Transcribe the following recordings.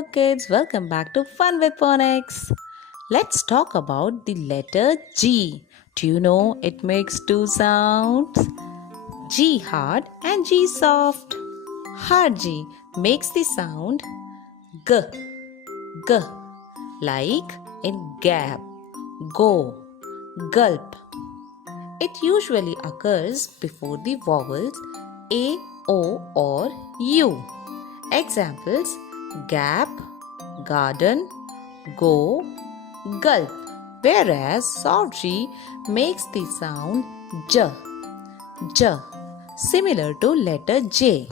Hello kids, welcome back to Fun with Phonics. Let's talk about the letter G. Do you know it makes two sounds? G hard and G soft. Hard G makes the sound G, G, like in gap, go, gulp. It usually occurs before the vowels A, O or U. Examples: gap, garden, go, gulp. Whereas soft G makes the sound J, J, similar to letter J,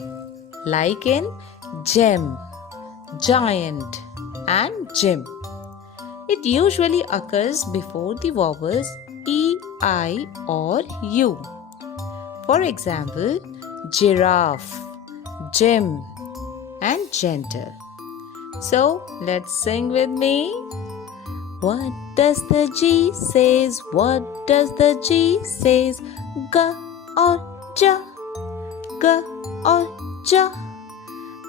like in gem, giant, and gym. It usually occurs before the vowels E, I, or U. For example, giraffe, gym, and gentle. So let's sing with me. What does the G says? What does the G says? G or J? G or J?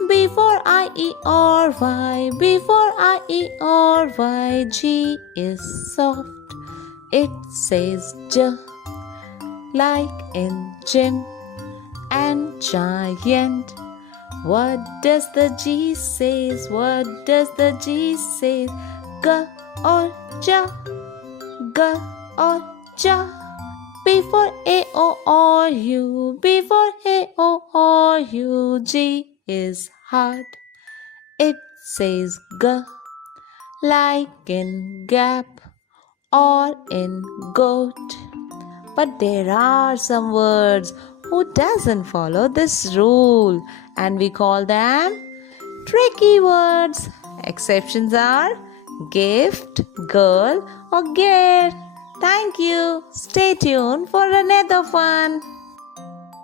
Before I, E, or Y, before I, E, or Y, G is soft. It says J, like in gym and giant. What does the G says? What does the G says? G or J? G or J? Before A, O, or U, before A, O, or U, G is hard. It says G, like in gap or in goat. But there are some words who doesn't follow this rule, and we call them tricky words. Exceptions are gift, girl, or gear. Thank you. Stay tuned for another fun.